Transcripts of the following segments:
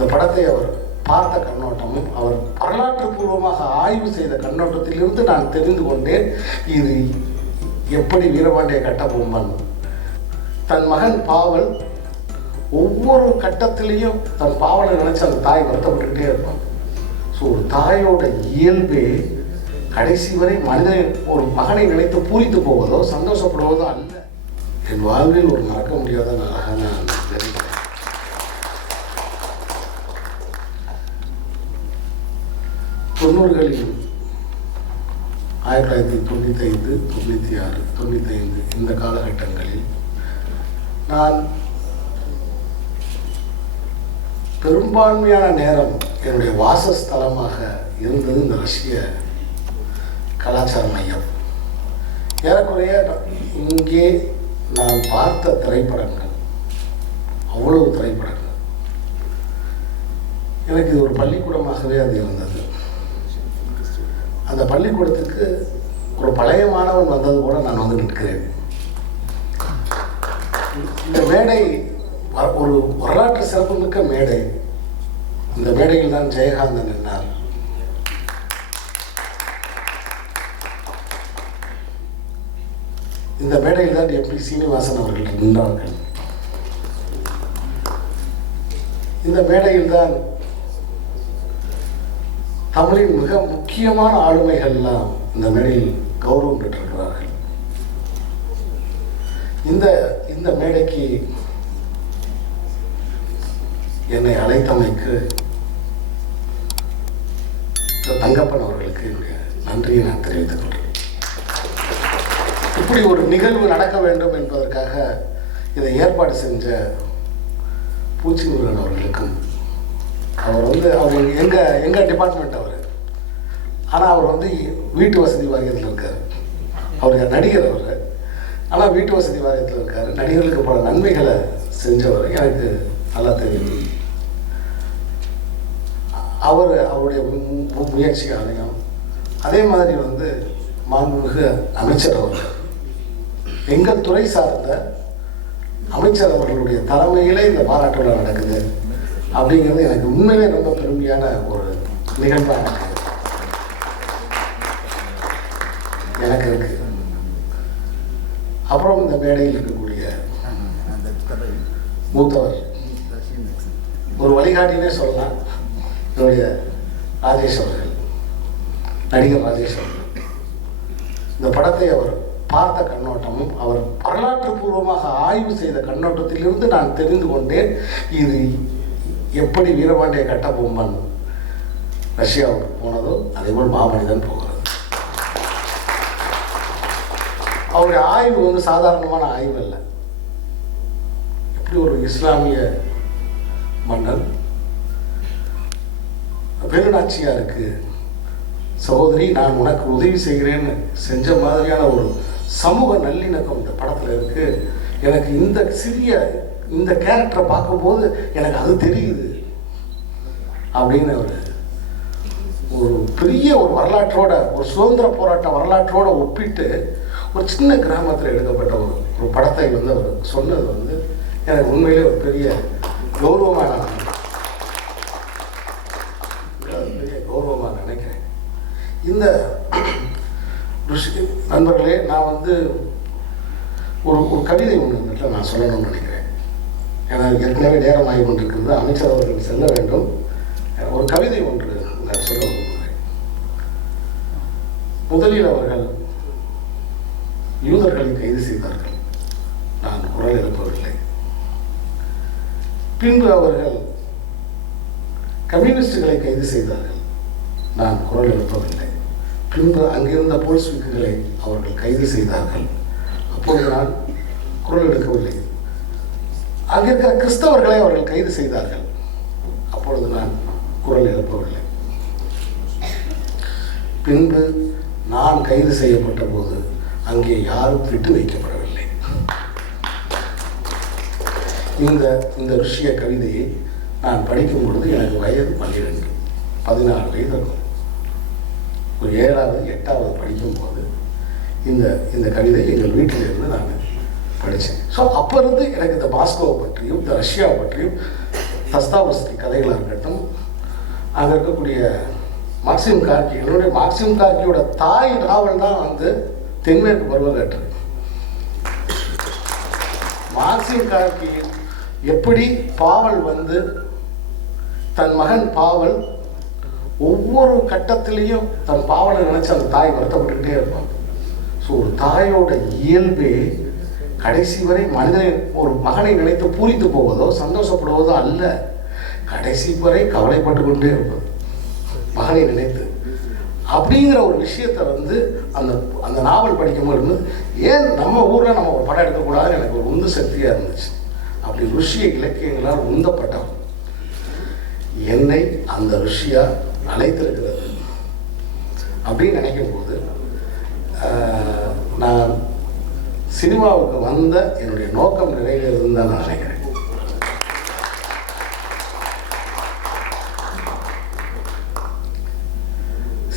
இந்த படத்தை அவர் பார்த்த கண்ணோட்டமும் அவர் வரலாற்று பூர்வமாக ஆய்வு செய்த கண்ணோட்டத்திலிருந்து நான் தெரிந்து கொண்டேன் இது எப்படி வீரபாண்டிய கட்டபொம்மன் தன் மகன் பாவல் ஒவ்வொரு கட்டத்திலையும் தன் பாவலை நினைச்சு அந்த தாய் வருத்தப்பட்டுக்கிட்டே இருப்பான். ஸோ ஒரு தாயோட இயல்பே கடைசி வரை மனிதன் ஒரு மகனை நினைத்து பூரித்து போவதோ சந்தோஷப்படுவதோ அல்ல. என் வாழ்வில் ஒரு மறக்க முடியாத நாளாக நான் நினைக்கிறேன். தொண்ணூறுகளில் 1995, 96, 95 இந்த காலகட்டங்களில் நான் பெரும்பான்மையான நேரம் என்னுடைய வாசஸ்தலமாக இருந்தது இந்த ரஷ்ய கலாச்சார மையம். ஏறக்குறைய இங்கே நான் பார்த்த திரைப்படங்கள் அவ்வளவு திரைப்படங்கள் எனக்கு இது ஒரு பள்ளிக்கூடமாகவே அது இருந்தது. அந்த பள்ளிக்கூடத்துக்கு ஒரு பழைய மாணவன் வந்தது கூட நான் வந்து நிற்கிறேன். இந்த மேடை ஒரு வரலாற்று சிறப்புமிக்க மேடை. இந்த மேடையில் தான் ஜெயகாந்தன் நின்றார். இந்த மேடையில் தான் எம்பி சீனிவாசன் அவர்கள் நின்றார்கள். இந்த மேடையில் தான் தமிழின் மிக முக்கியமான ஆளுமைகள்லாம் இந்த மேடையில் கௌரவம் பெற்றிருக்கிறார்கள். இந்த மேடைக்கு என்னை அழைத்தமைக்கு தங்கப்பன் அவர்களுக்கு நன்றியை நான் தெரிவித்துக் கொள்கிறேன். இப்படி ஒரு நிகழ்வு நடக்க வேண்டும் என்பதற்காக இதை ஏற்பாடு செஞ்ச பூச்சி முருகன் அவர்களுக்கும், அவர் எங்கள் டிபார்ட்மெண்ட் அவர், ஆனால் அவர் வீட்டு வசதி வாரியத்தில் இருக்கார். அவர் நடிகர் அவர், ஆனால் வீட்டு வசதி வாரியத்தில் இருக்கார். நடிகர்களுக்கு பல நன்மைகளை செஞ்சவர் எனக்கு நல்லா தெரியும். அவருடைய முயற்சியாலையும் அதே மாதிரி மாண்புமிகு அமைச்சர் அவர்கள், எங்கள் துறை சார்ந்த அமைச்சர் அவர்களுடைய தலைமையிலே இந்த பாராட்டு விழா நடக்குது அப்படிங்கிறது எனக்கு உண்மையிலே ரொம்ப பெருமையான ஒரு நிகழ்வாக எனக்கு இருக்கு. அப்புறம் இந்த மேடையில் இருக்கக்கூடிய மூத்தவர், ஒரு வழிகாட்டினே சொல்லலாம், என்னுடைய ராஜேஷ் அவர்கள், நடிகர் ராஜேஷ் அவர்கள். இந்த படத்தை அவர் பார்த்த கண்ணோட்டமும் அவர் வரலாற்று பூர்வமாக ஆய்வு செய்த கண்ணோட்டத்திலிருந்து நான் தெரிந்து கொண்டேன் இது எப்படி வீரபாண்டிய கட்டபொம்மன் ரஷ்யாவுக்கு போனதோ அதேபோல் மாமனிதன் போகிறது. அவருடைய ஆய்வு சாதாரணமான ஆய்வு அல்ல. எப்படி ஒரு இஸ்லாமிய மன்னன் வேலுநாச்சியாருக்கு சகோதரி நான் உனக்கு உதவி செய்கிறேன்னு செஞ்ச மாதிரியான ஒரு சமூக நல்லிணக்கம் இந்த படத்தில் இருக்கு. எனக்கு இந்த கேரக்டரை பார்க்கும்போது எனக்கு அது தெரியுது அப்படின்னு ஒரு பெரிய ஒரு வரலாற்றோட, ஒரு சுதந்திர போராட்ட வரலாற்றோட ஒப்பிட்டு ஒரு சின்ன கிராமத்தில் எடுக்கப்பட்ட ஒரு படத்தை அவர் சொன்னது எனக்கு உண்மையிலே ஒரு பெரிய கௌரவமாக நினைக்கிறேன். இந்த நண்பர்களே, நான் ஒரு கவிதை ஒன்று நான் சொல்லணும்னு நினைக்கிறேன். ஏன்னா ஏற்கனவே நேரம் ஆகி கொண்டிருக்கிறது, அமைச்சர் அவர்கள் செல்ல வேண்டும். ஒரு கவிதை ஒன்று நான் சொல்ல விரும்புகிறேன். முதலில் அவர்கள் யூதர்களை கைது செய்தார்கள், நான் குரல் எழுப்பவில்லை. பின்பு அவர்கள் கம்யூனிஸ்டுகளை கைது செய்தார்கள், நான் குரல் எழுப்பவில்லை. பின்பு அங்கிருந்த போல்ஸ்விக்குகளை அவர்கள் கைது செய்தார்கள், அப்போது நான் குரல் எடுக்கவில்லை. அங்கிருக்கிற கிறிஸ்தவர்களை அவர்கள் கைது செய்தார்கள், அப்பொழுது நான் குரல் எழுப்பவில்லை. பின்பு நான் கைது செய்யப்பட்ட போது அங்கே யாரும் விட்டு வைக்கப்படவில்லை. இந்த ருஷ்ய கவிதையை நான் படிக்கும் பொழுது எனக்கு வயது 12, 14 வயது இருக்கும். ஒரு 7வது 8வது படிக்கும்போது இந்த கவிதை எங்கள் வீட்டில் இருந்து நான் படித்தேன். ஸோ அப்போ இருந்து எனக்கு இந்த மாஸ்கோவை பற்றியும் இந்த ரஷ்யாவை பற்றியும் தஸ்தாவஸ்கி கதைகளாக இருக்கட்டும், அங்கே இருக்கக்கூடிய மாக்சிம் கார்கி, என்னுடைய மாக்சிம் கார்கியோட தாய் நாவல் தான் வந்து தென்மேற்கு பருவக்காற்று. மாக்சிம் கார்கி எப்படி பாவல் வந்து தன் மகன் பாவல் ஒவ்வொரு கட்டத்திலையும் தன் பாவலை நினைச்சு அந்த தாய் வருத்தப்பட்டுக்கிட்டே இருப்பான். ஸோ ஒரு தாயோட இயல்பே கடைசி வரை மனிதனை ஒரு மகனை நினைத்து பூரித்து போவதோ சந்தோஷப்படுவதோ அல்ல, கடைசி வரை கவலைப்பட்டு கொண்டே இருப்பது மகனை நினைத்து. அப்படிங்கிற ஒரு விஷயத்தை வந்து அந்த அந்த நாவல் படிக்கும்போது ஏன் நம்ம ஊரில் நம்ம ஒரு படம் எடுக்கக்கூடாதுன்னு எனக்கு ஒரு உந்து சக்தியாக இருந்துச்சு. அப்படி ருஷிய இலக்கியங்களால் உந்தப்பட்டவன் என்னை அந்த ருஷியா அழைத்திருக்கிறது அப்படின்னு நினைக்கும் போது நான் சினிமாவுக்கு வந்த என்னுடைய நோக்கம் நிறைவேறுதுன்னு தான் நான் நினைக்கிறேன்.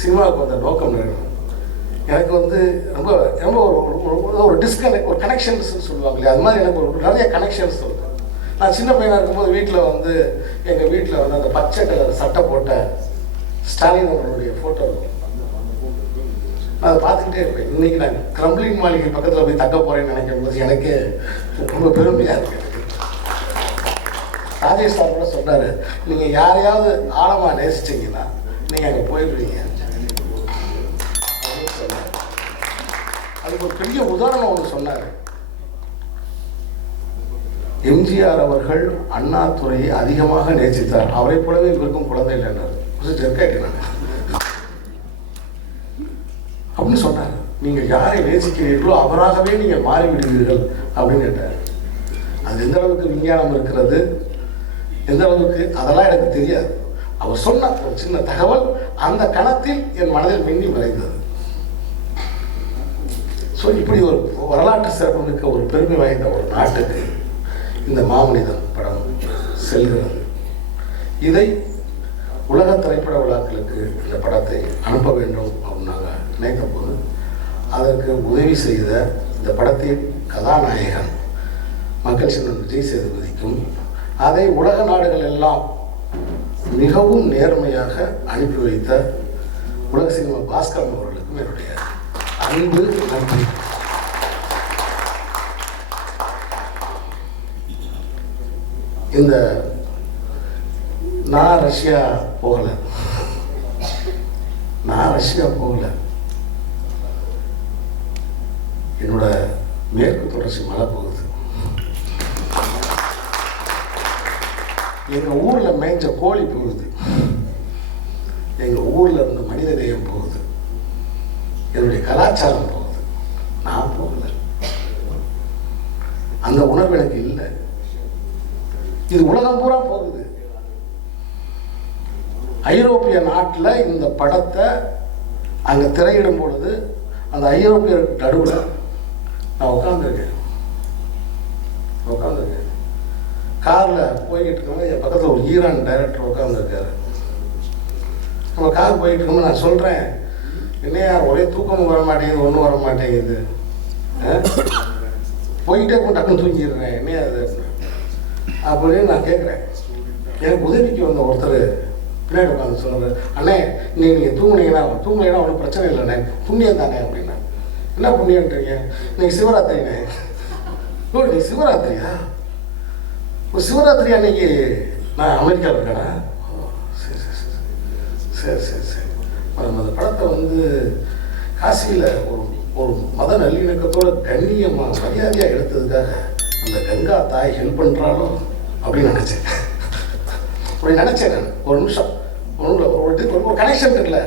சினிமாவுக்கு வந்த நோக்கம் நிறைவேறும். எனக்கு வந்து ரொம்ப ரொம்ப ஒரு டிஸ்கனெக்ட், ஒரு கனெக்ஷன்ஸ் சொல்லுவாங்க இல்லையா, அது மாதிரி எனக்கு ஒரு நிறைய கனெக்ஷன்ஸ் இருக்குது. நான் சின்ன பையனாக இருக்கும்போது வீட்டில் வந்து எங்கள் வீட்டில் வந்து அந்த பச்சை கலர் சட்டை போட்ட ஸ்டாலின் அவர்களுடைய ஃபோட்டோ இருக்கும். நான் அதை பார்த்துக்கிட்டே இருப்பேன். இன்றைக்கி நான் கிரம்லின் மாளிகை பக்கத்தில் போய் தக்க போகிறேன்னு நினைக்கும் போது எனக்கு ரொம்ப பெருமையாக இருக்கு. ராஜேஷ் சார் கூட சொன்னார், நீங்கள் யாரையாவது ஆழமாக நேசிச்சிங்கன்னா நீங்கள் அங்கே போயிடுவீங்க அப்படின்னு சொன்னார். அதுக்கு ஒரு பெரிய உதாரணம் ஒன்று சொன்னார். எம்ஜிஆர் அவர்கள் அண்ணாதுரையை அதிகமாக நேசித்தார், அவரை போலவே இவருக்கும் குழந்தை இல்லைன்னார். ஜெர்காட்டினாங்க அப்படின்னு சொன்னார். நீங்கள் யாரை நேசிக்கிறீர்களோ அவராகவே நீங்கள் மாறிவிடுவீர்கள் அப்படின்னு கேட்டார். அது எந்த அளவுக்கு விஞ்ஞானம் இருக்கிறது, எந்த அளவுக்கு, அதெல்லாம் எனக்கு தெரியாது. அவர் சொன்ன ஒரு சின்ன தகவல் அந்த கணத்தில் என் மனதில் மின்னி மறைந்தது. ஸோ இப்படி ஒரு வரலாற்று சிறப்புமிக்க ஒரு பெருமை வாய்ந்த ஒரு நாட்டுக்கு இந்த மாமனிதன் படம் செல்கிறது. இதை உலக திரைப்பட விழாக்களுக்கு இந்த படத்தை அனுப்ப வேண்டும் அப்படின்னு நாங்கள் நினைத்த போது அதற்கு உதவி செய்த இந்த படத்தின் கதாநாயகன் மக்கள் சின்னம் விஜய் சேதுபதிக்கும், அதை உலக நாடுகள் எல்லாம் மிகவும் நேர்மையாக அனுப்பி வைத்த உலக சினிமா பாஸ்கரன் அவர்களுக்கும் என்னுடைய அன்பு நன்றி. இந்த நான் ரஷ்யா போகலை, என்னோட மேற்கு தொடர்ச்சி மழை போகுது. எங்கள் ஊரில் மேய்ஞ்ச கோழி போகுது, எங்கள் ஊரில் இருந்த மனித நேயம் போகுது, என்னுடைய கலாச்சாரம் போகுது. நான் போகலை, அந்த உணர்வு எனக்கு இல்லை. இது உலகம் பூரா போகுது. ஐரோப்பிய நாட்டில் இந்த படத்தை அங்கே திரையிடும் பொழுது அந்த ஐரோப்பிய நடுவில் நான் உட்காந்துருக்கேன். காரில் போய்கிட்டு இருக்கோம், என் பக்கத்தில் ஒரு ஈரான் டைரக்டர் உட்காந்துருக்காரு. நம்ம கார் போயிட்டு இருக்கோம், நான் சொல்கிறேன், என்னையா ஒரே தூக்கம் வர மாட்டேங்குது, ஒன்றும் வர மாட்டேங்குது, போயிட்டே கூட டக்குன்னு தூங்கிடுறேன், என்னையா அது அப்படின்னு நான் கேட்குறேன். எனக்கு உதவிக்கு வந்த ஒருத்தர் பின்னாடி உட்காந்து சொன்னார், அண்ணே நீங்கள் தூங்குனீங்கன்னா ஒன்றும் பிரச்சனை இல்லைண்ணே, புண்ணியம் தானே அப்படின்னா. என்ன புண்ணியன்றீங்க? நீங்கள் சிவராத்திரிண்ணே. ஓ நீ சிவராத்திரியா? ஒரு சிவராத்திரி அன்னைக்கு நான் அமெரிக்காவில் இருக்கேனா? சரி சரி சரி சரி சரி. அந்த படத்தை வந்து காசியில் ஒரு மத நல்லிணக்கத்தோட கண்ணியமாக மரியாதையாக எடுத்ததுக்காக அந்த கங்கா தாய் ஹெல்ப் பண்ணுறாளோ அப்படின்னு நினச்சேன். அப்படி நினச்சேன் நான். ஒரு நிமிஷம் ஒரு கனெக்ஷன் இருக்குல்ல,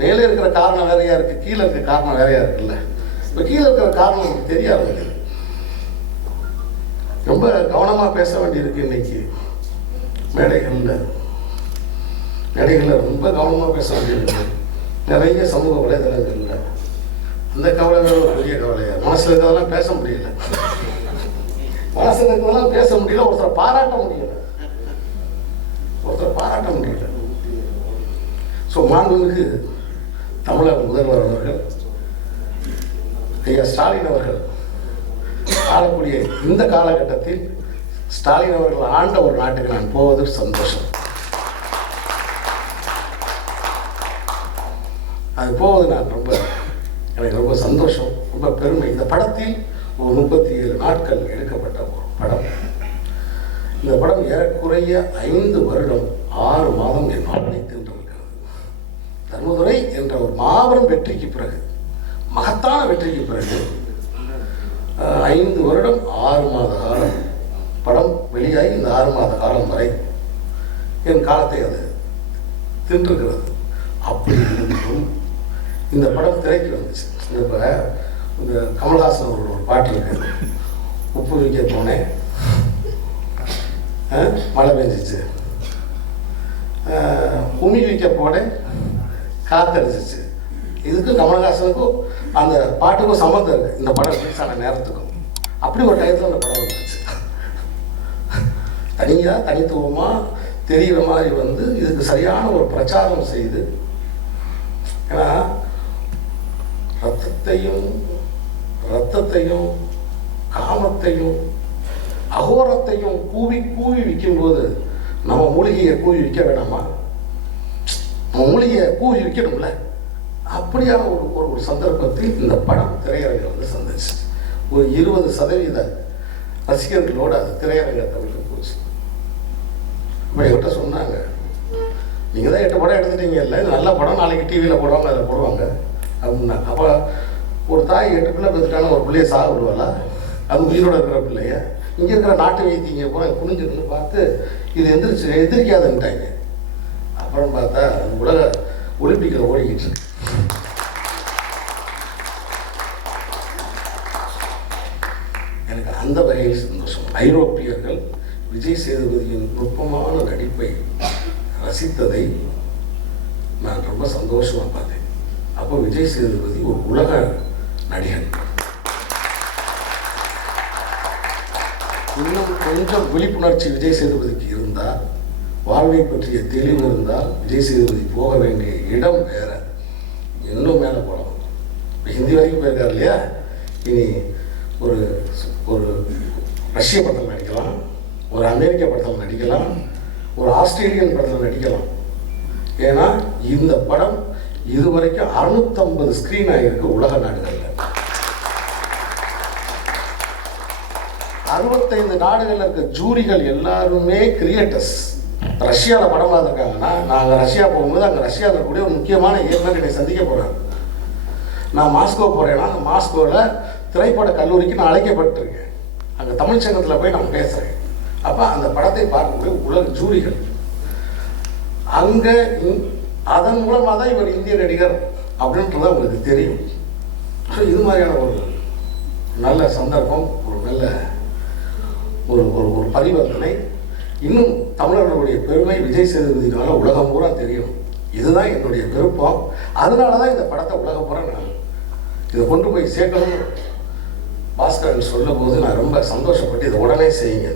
மேலே இருக்கிற காரணம் வேறையாக இருக்குது, கீழே இருக்கிற காரணம் வேறையாக இருக்குல்ல. இப்போ கீழே இருக்கிற காரணம் எனக்கு தெரியாது. ரொம்ப கவனமாக பேச வேண்டியிருக்கு இன்னைக்கு மேடைகளில் ரொம்ப கவனமாக பேச வேண்டியிருக்கு. நிறைய சமூக வலைதளங்களில் அந்த கவலை வேறு ஒரு பெரிய கவலையாக, மனசில் இருக்கிறதெல்லாம் பேச முடியல, பேச முடியல, ஒருத்தரை பாராட்ட முடியல. ஸோ மாண்புமிகு தமிழக முதல்வர் அவர்கள், ஐயா ஸ்டாலின் அவர்கள் ஆளக்கூடிய இந்த காலகட்டத்தில் ஸ்டாலின் அவர்கள் ஆண்ட ஒரு நாட்டுக்கு நான் போவது சந்தோஷம். அது போவது எனக்கு ரொம்ப சந்தோஷம், ரொம்ப பெருமை. இந்த படத்தில் ஒரு 37 நாட்கள் எடுக்கப்பட்ட ஒரு படம். இந்த படம் ஏறக்குறைய 5 வருடம் 6 மாதம் என் வாழ்வை தின்றிருக்கிறது. தர்மதுரை என்ற ஒரு மாபெரும் வெற்றிக்கு பிறகு, மகத்தான வெற்றிக்கு பிறகு 5 வருடம் 6 மாத காலம் படம் வெளியாகி இந்த 6 மாத காலம் வரை என் காலத்தை அது தின்றுகிறது. அப்படி இருந்தும் இந்த படம் திரைக்கு வந்துச்சு. இப்போ இந்த கமல்ஹாசன் அவர்கள் ஒரு பாட்டு இருக்கு, உப்பு விற்க போனேன் மழை பெஞ்சிச்சு, உமி விற்க போனேன் காத்தடிச்சிச்சு. இதுக்கும் கமல்ஹாசனுக்கும் அந்த பாட்டுக்கும் சம்மந்தம் இருக்குது, இந்த படம் ரிலீஸ் ஆன நேரத்துக்கும். அப்படி ஒரு டயத்தில் அந்த படம் வந்துச்சு. தனித்துவமாக தெரிகிற மாதிரி வந்து இதுக்கு சரியான ஒரு பிரச்சாரம் செய்து, ஏன்னா ரத்தத்தையும் காமத்தையும் அகோரத்தையும் கூவி விற்கும்போது நம்ம மூலிகையை கூவி விற்க வேணாமா? நம்ம மூலிகையை கூவி விற்கணும்ல. அப்படியான ஒரு சந்தர்ப்பத்தில் இந்த படம் திரையரங்கை வந்து சந்திச்சு ஒரு 20% ரசிகர்களோடு அது திரையரங்கத்தை விட்டு போச்சு. இப்போ என்கிட்ட சொன்னாங்க, நீங்கள் தான் 8 படம் எடுத்துட்டீங்கல்ல, இது நல்ல படம், நாளைக்கு டிவியில் போடுவாங்க, அதில் போடுவாங்க அப்படின்னா. அப்போ ஒரு தாய் 8 பிள்ளை பெற்றுட்டாலும் ஒரு பிள்ளையை சாக விடுவாளா? அது உயிரோட இருக்கிற பிள்ளைய. இங்கே இருக்கிற நாட்டு வைத்தியங்க போல குனிஞ்சிருந்து பார்த்து இது எதிர்க்காதுன்ட்டாங்க. அப்புறம் பார்த்தா உலக ஒலிம்பிக்கில் ஓடிக்கிட்டு இருக்கு. எனக்கு அந்த வகையில் சந்தோஷம். ஐரோப்பியர்கள் விஜய் சேதுபதியின் நுட்பமான நடிப்பை ரசித்ததை நான் ரொம்ப சந்தோஷமாக பார்த்தேன். அப்போ விஜய் சேதுபதி ஒரு உலக நடிகன். இன்னும் கொஞ்சம் விழிப்புணர்ச்சி விஜய் சேதுபதிக்கு இருந்தால், வாழ்வை பற்றிய தெளிவு இருந்தால், விஜய் சேதுபதி போக வேண்டிய இடம் வேற, இன்னும் மேலே போகலாம். ஹிந்தி வரைக்கும் போயிருக்காரு இல்லையா? இனி ஒரு ஒரு ரஷ்ய படத்தில் நடிக்கலாம், ஒரு அமெரிக்க படத்தில் நடிக்கலாம், ஒரு ஆஸ்திரேலியன் படத்தில் நடிக்கலாம். ஏன்னா இந்த படம் இதுவரைக்கும் 650 ஸ்கிரீன் ஆகிருக்கு உலக நாடுகளில். 65 நாடுகளில் இருக்க ஜூரிகள் எல்லாருமே கிரியேட்டர்ஸ். ரஷ்யாவில் படம் பார்த்துருக்காங்கன்னா, நாங்கள் ரஷ்யா போகும்போது அங்கே ரஷ்யாவில் இருக்கக்கூடிய ஒரு முக்கியமான இயக்குனர் என்னை சந்திக்க போகிறாங்க. நான் மாஸ்கோ போகிறேன்னா, அந்த மாஸ்கோவில் திரைப்பட கல்லூரிக்கு நான் அழைக்கப்பட்டிருக்கேன். அங்கே தமிழ் சங்கத்தில் போய் நான் பேசுகிறேன். அப்போ அந்த படத்தை பார்க்கக்கூடிய உலக ஜூரிகள் அங்கே, அதன் மூலமாக தான் இவர் இந்திய நடிகர் அப்படின்றது அவங்களுக்கு தெரியும். ஸோ இது மாதிரியான ஒரு நல்ல சந்தர்ப்பம், ஒரு நல்ல ஒரு ஒரு பரிவர்த்தனை. இன்னும் தமிழர்களுடைய பெருமை விஜய் சேதுபதினால உலகம் பூரா தெரியும். இதுதான் என்னுடைய விருப்பம். அதனால தான் இந்த படத்தை உலகம் பூரா நான் இதை கொண்டு போய் சேர்க்கணும் பாஸ்கரன் சொல்லும் போது நான் ரொம்ப சந்தோஷப்பட்டு இதை உடனே செய்யுங்க.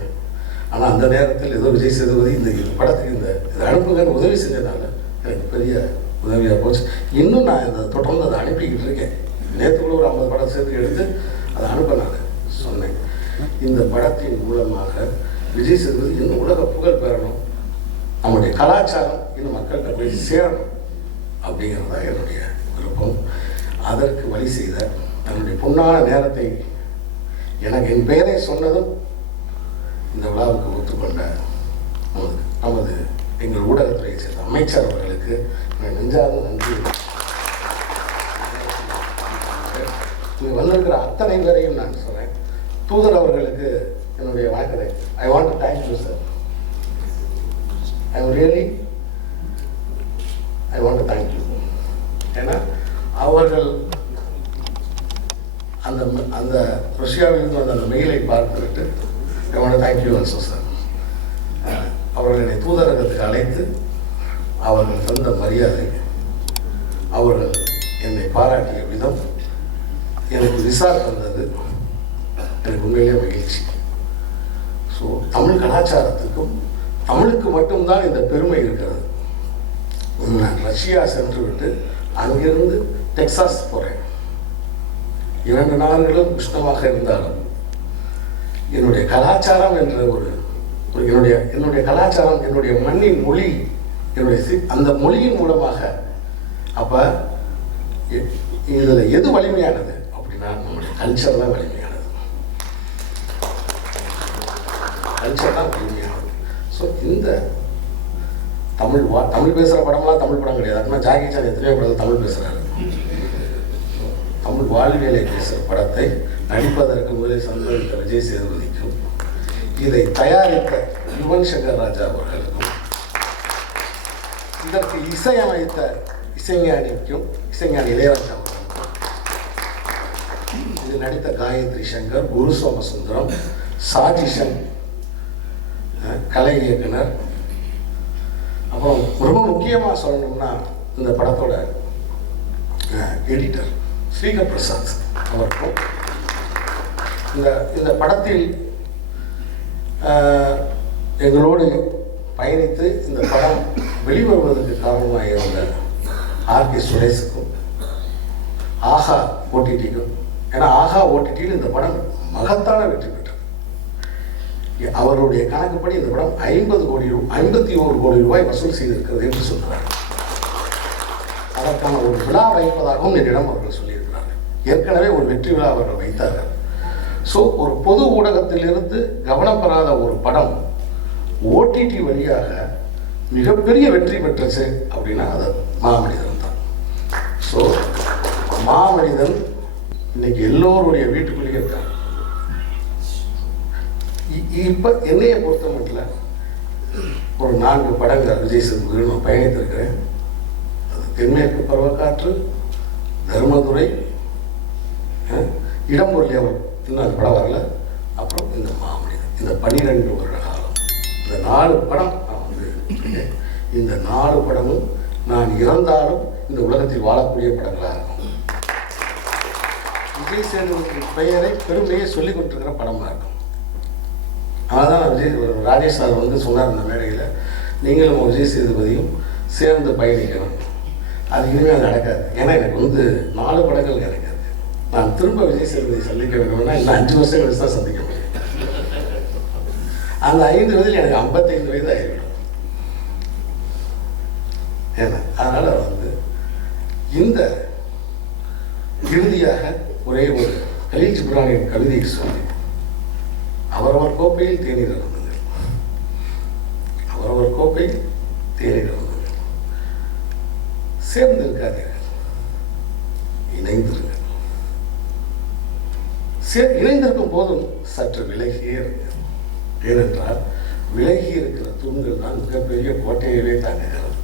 ஆனால் அந்த நேரத்தில் ஏதோ விஜய் சேதுபதி இந்த படத்துக்கு இதை அனுப்புங்கன்னு உதவி செஞ்சதுனால எனக்கு பெரிய உதவியாக போச்சு. இன்னும் நான் இதை தொடர்ந்து அதை அனுப்பிக்கிட்டு இருக்கேன். நேற்றுக்குள்ள ஒரு 50 படம் சேர்த்து எடுத்து அதை அனுப்ப நான் சொன்னேன். இந்த படத்தின் மூலமாக விஜய் சேதுபதி இன்னும் உலக புகழ் பெறணும், நம்முடைய கலாச்சாரம் இன்னும் மக்கள்கிட்ட போய் சேரணும் அப்படிங்கிறது தான் என்னுடைய விருப்பம். அதற்கு வழி செய்த தன்னுடைய பொன்னான நேரத்தை எனக்கு என் பெயரை சொன்னதும் இந்த விழாவுக்கு ஒத்துக்கொண்ட நமது எங்கள் ஊடகத்துறையை சேர்ந்த அமைச்சர் அவர்களுக்கு நெஞ்சார்ந்த நன்றி. இங்கே வந்திருக்கிற அத்தனை பேரையும் நான் சொல்கிறேன். தூதர் அவர்களுக்கு என்னுடைய வணக்கத்தை. I want to thank you sir. I want to thank you. ஏன்னா அவர்கள் அந்த அந்த ரஷ்யாவிலிருந்து வந்த அந்த மெயிலை பார்த்துவிட்டு I want to thank you also sir. அவர்கள் என்னை தூதரகத்துக்கு அழைத்து அவர்கள் தந்த மரியாதை, அவர்கள் என்னை பாராட்டிய விதம், எனக்கு விசா தந்தது எனக்கு உண்மையிலே மகிழ்ச்சி. ஸோ தமிழ் கலாச்சாரத்துக்கும் தமிழுக்கு மட்டும்தான் இந்த பெருமை இருக்கிறது. நான் ரஷ்யா சென்று விட்டு அங்கிருந்து டெக்சாஸ் போகிறேன். 2 நாடுகளும் உஷ்ணமாக இருந்தாலும் என்னுடைய கலாச்சாரம் என்ற ஒரு என்னுடைய கலாச்சாரம், என்னுடைய மண்ணின் மொழி, அந்த மொழியின் மூலமாக. அப்போ இதில் எது வலிமையானது அப்படின்னா நம்முடைய கல்ச்சர் தான் வலிமையானது. கல்ச்சர் தான் வலிமையானது. ஸோ இந்த தமிழ் பேசுகிற படம்லாம் தமிழ் படம் கிடையாது. அப்படின்னா ஜாக்கி சான் எத்தனையோ படத்தில் தமிழ் பேசுகிறாரு. தமிழ் வாழ்வியலை பேசுகிற படத்தை நடிப்பதற்கு முதலில் சந்தோஷித்த விஜய் சேதுபதிக்கும், இதை தயாரித்த யுவன் சங்கர் ராஜா அவர்களுக்கும், இதற்கு இசையமைத்த இசைஞானி இளையராஜா அவர்களுக்கும், இது நடித்த காயத்ரி சங்கர், குரு சோமசுந்தரம், சாஜிஷன் கலை இயக்குனர், அப்புறம் ரொம்ப முக்கியமாக சொல்லணும்னா இந்த படத்தோட எடிட்டர் ஸ்ரீகர் பிரசாத் அவருக்கும், இந்த படத்தில் எங்களோடு பயணித்து இந்த படம் வெளிவருவதற்கு காரணமாக இருந்த ஆர்கே சுரேஷுக்கும், ஆஹா ஓடிடிக்கும். ஏன்னா ஆஹா ஓடிடியில் இந்த படம் மகத்தான வெற்றி பெற்றது. அவருடைய கணக்குப்படி இந்த படம் 51 கோடி ரூபாய் வசூல் செய்திருக்கிறது என்று சொல்கிறார். அதற்கான ஒரு விழா வைப்பதாகவும் என்னிடம் அவர்கள் சொல்லியிருக்கிறார்கள். ஏற்கனவே ஒரு வெற்றி விழா அவர்கள் வைத்தார்கள். ஸோ ஒரு பொது ஊடகத்திலிருந்து கவனம் பெறாத ஒரு படம் ஓடிடி வழியாக மிகப்பெரிய வெற்றி பெற்றுச்சு அப்படின்னா அது மாமனிதன் தான். ஸோ மாமனிதன் இன்னைக்கு எல்லோருடைய வீட்டுக்குள்ளேயே இருக்காங்க. இப்போ என்னையை பொறுத்த மட்டும் ஒரு 4 படங்கள் விஜய் சேதுபதி நான் பயணித்திருக்கிறேன். அது தென்மேற்கு பருவக்காற்று, தர்மதுரை, இடம்பொருள் எவன், இன்னும் அந்த படம் வரல. அப்புறம் இந்த மாமனிதன், இந்த 12 வருட காலம், இந்த 4 படம் நான் வந்து இந்த 4 படமும் நான் இறந்தாலும் இந்த உலகத்தில் வாழக்கூடிய படங்களாக இருக்கும். விஜய் சேதுபதி பெயரை பெருமையை சொல்லிக் கொண்டிருக்கிற படமாக இருக்கும். அதான் ராஜேஷ் சார் வந்து சொன்னார் இந்த மேடையில், நீங்களும் விஜய் சேதுபதியும் சேர்ந்து பயணிக்கணும். அது இனிமேல் நடக்காது. ஏன்னா எனக்கு வந்து 4 படங்கள் கிடைக்காது. நான் திரும்ப விஜய் சேதுபதி சந்திக்க வேணும்னா இன்னும் 5 வருஷம் கழிச்சு தான் சந்திக்க முடியும். அந்த 5 வயதில் எனக்கு 55 வயது ஆகிவிடும். ஏன்னா அதனால் வந்து இந்த இறுதியாக ஒரே ஒரு கலீல் ஜிப்ரானின் கவிதையை சொல்லி, அவரவர் கோப்பையில் தேநீர் அருந்துங்கள், அவரவர் கோப்பையில் தேநீர் அருந்துங்கள், சேர்ந்து இருக்காதீர்கள், இணைந்திருங்கள். இணைந்திருக்கும் போதும் சற்று விலகியே இருங்கள். ஏனென்றால் விலகி இருக்கிற தூண்கள் தான் மிகப்பெரிய கோட்டையவே தாங்குகிறது.